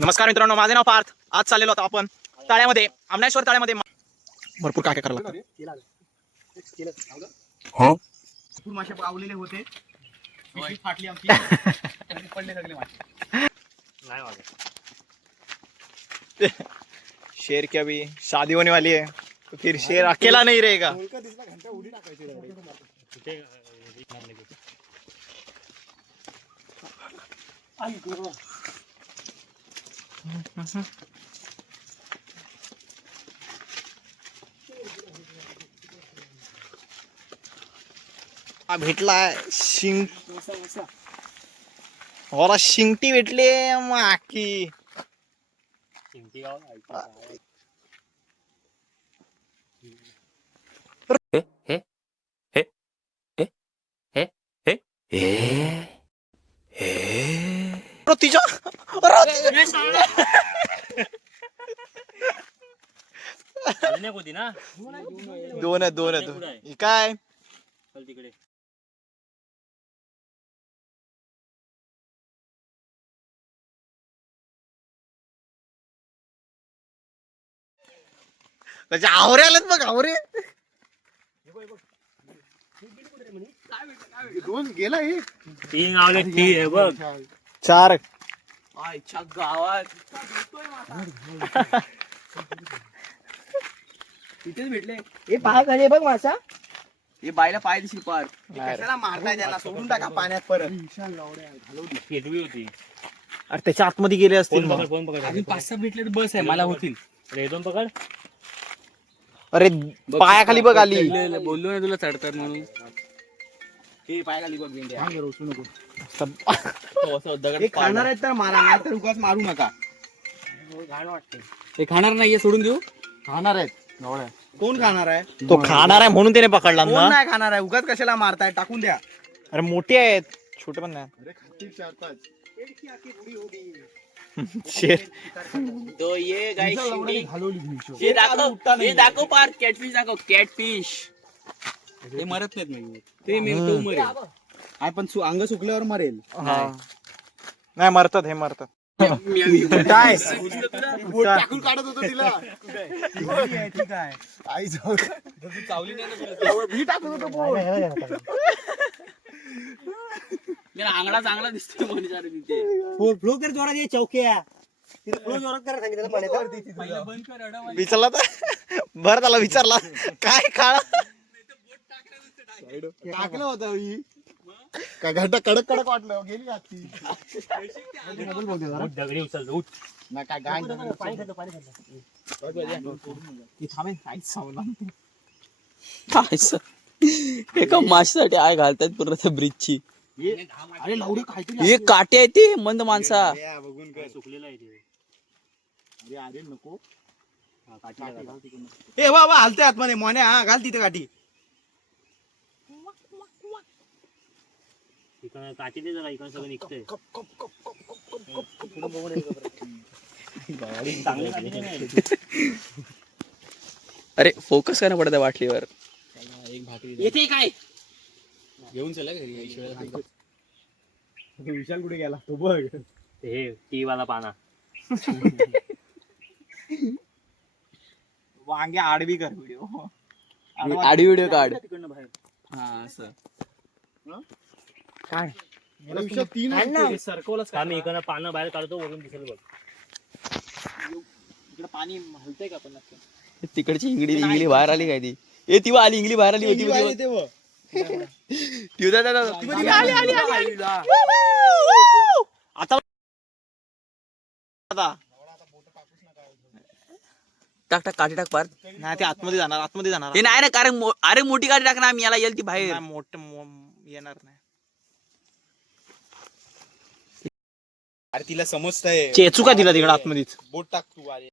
नमस्कार मित्रांनो, माझे नाव पार्थ. आज चाललेलो होतो आपण तळ्यामध्ये, आमनेश्वर तळ्यामध्ये. भरपूर काय करायला लागतं. भरपूर मासे पावलेले होते. पिशवी फाटली आमची. पडले सगळे मासे. नाही वागे. शेर क्या भी शादी होने वाली है तो फिर शेर अकेला नहीं रहेगा. भेटलाय शिंग और शिंगटी भेटली माकी. तिच्या दोन आहेत काय तिकडे. आवरे आलेत बघ, आवरे दोन गेला. एक तीन आवले, ठीक आहे बघ. चार आईच्या गावात तिथेच भेटले. हे पाय खाली बघ मासा. हे बायला पाय दिसली पार. कशाला मारताय त्यांना, सोडून टाका पाण्यात परत. पेटवी होती. अरे त्याच्या आतमध्ये गेले असतील. अजून 5-6 भेटले तर बस आहे, मला होतील. अरे दोन पकड. अरे पायाखाली बघ आली. बोललो ना तुला चढतात म्हणून. हे पायाखाली बघ भेंड्या. दगड खाणार आहेत तर मारा, नाही तर उगाच मारू नका. ते खाणार नाहीये, सोडून देऊ. खाणार आहेत. कोण खाणार आहे? तो खाणार आहे म्हणून त्याने पकडला ना. नाही खाणार आहे, उगाच कशाला मारताय, टाकून द्या. अरे मोठे आहेत, छोटे पण नाही. शेर तो ये गाइस, ये दाखव पार. कॅटफिश दाखव, कॅटफिश. ते मरत नाहीत म्हणजे. ते तो मरेल. आहे पण अंग सुकल्यावर मरेल. नाही मरतात, हे मरतात. काय टाकून काढत होतो तिला. ठीक आहे आई जाऊ चावली नाही. मी टाकत होतो. आंगडा चांगला दिसतो तिथे. फ्लो कर जोरात, ये चौक्या फ्लो जोरात करा सांगितलं पाण्यात. विचारला तर बरं त्याला विचारला काय काळा टाकलं होतं. काय घंटा कडक कडक वाटलं, गेली हाती. दगडी उचल उठ ना काय गाय एका माशासाठी आय घालतात पूर्ण त्या ब्रिजची. अरे लावडी काय हे काटे आहे ते मंद माणसा. बघून काय सुकलेला आहे ते. अरे नको. ए बाबा हलते आतमध्ये मोन्या. हा घाल तिथे काठी. काठी दे जरा, इकडे सगळं निघतंय. अरे फोकस करा पडत बाटलीवर. येते काय घेऊन चला विशाल कुठे गेला तो बघ. हे टी वाला पाना. वांगे आडवी कर व्हिडिओ. आडी व्हिडिओ काढ. हा असं काय तीन सरकवलंच आम्ही इकडनं पानं बाहेर काढतो, वरून दिसेल बघ. इकडे पाणी हलतंय का पण नक्की. तिकडची इंगली बाहेर आली काय ती. ए ती आली, इंगली बाहेर आली होती. टाक टाक काठी टाक पार. नाही ते आतमध्ये जाणार, आतमध्ये जाणार. ते नाही ना, कारण अरे मोठी काठी टाक ना, मी याला येईल ती बाहेर. मोठ येणार नाही. अरे तिला समजतंय. चेचू का तिला तिकडे आतमध्ये. बोट टाक तू. अरे